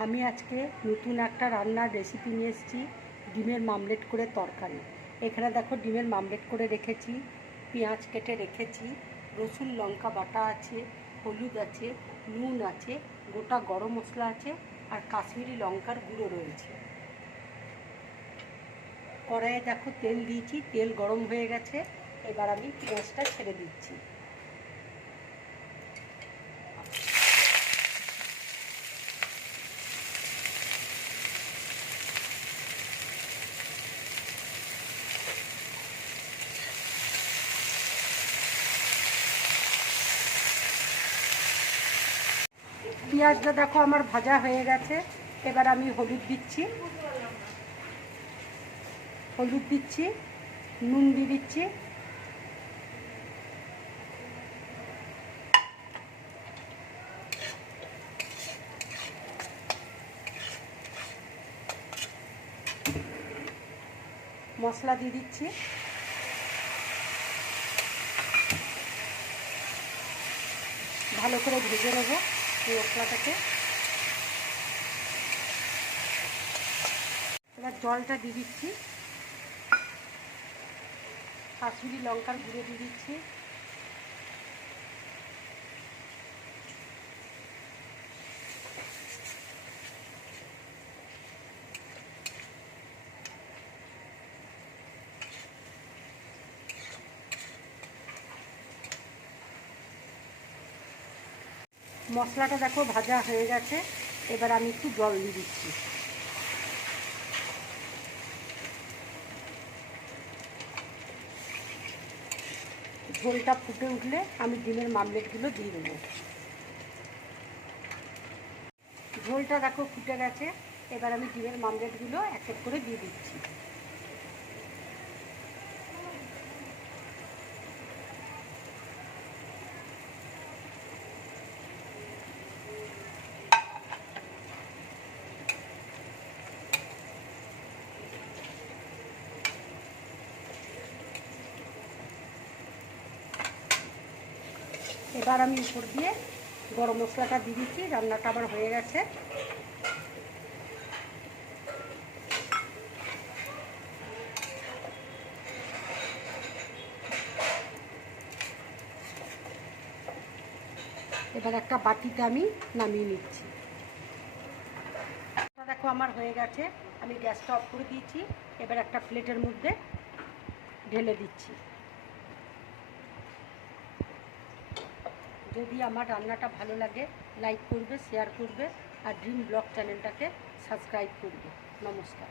আমি আজকে নতুন একটা রান্নার রেসিপি নিয়ে এসেছি, ডিমের মামলেট করে তরকারি। এখানে দেখো ডিমের মামলেট করে রেখেছি, পেঁয়াজ কেটে রেখেছি, রসুন লঙ্কা বাটা আছে, হলুদ আছে, নুন আছে, গোটা গরম মশলা আছে, আর কাশ্মীরি লঙ্কার গুঁড়ো রয়েছে। কড়াইয়ে দেখো তেল দিয়েছি, তেল গরম হয়ে গেছে। এবার আমি পেঁয়াজটা ছেড়ে দিচ্ছি। পেঁয়াজটা দেখো আমার ভাজা হয়ে গেছে। এবার আমি হলুদ দিচ্ছি, নুন দিয়ে দিচ্ছি, মশলা দিয়ে দিচ্ছি, ভালো করে ভেজে নেব এই মশলাটাকে। এবার জলটা দিয়ে দিচ্ছি, কাশ্মীরি লঙ্কার গুঁড়ো দিয়ে দিচ্ছি, মশলাটা দেখো ভাজা হয়ে গেছে। এবার আমি একটু জল দিয়ে দিচ্ছি। ঝোলটা ফুটে উঠলে আমি ডিমের মামলেটগুলো দিয়ে দেবো। ঝোলটা দেখো ফুটে গেছে। এবার আমি ডিমের মামলেটগুলো এক এক করে দিয়ে দিচ্ছি। এবার আমি উপর দিয়ে গরম মশলাটা দিয়ে দিচ্ছি। রান্নাটা আবার হয়ে গেছে। এবার একটা বাটিতে আমি নামিয়ে নিচ্ছি। দেখো আমার হয়ে গেছে, আমি গ্যাসটা অফ করে দিয়েছি। এবার একটা প্লেটের মধ্যে ঢেলে দিচ্ছি। যদি আমার রান্নাটা ভালো লাগে লাইক করবে, শেয়ার করবে, আর ড্রিম ব্লগ চ্যানেলটাকে সাবস্ক্রাইব করবে। নমস্কার।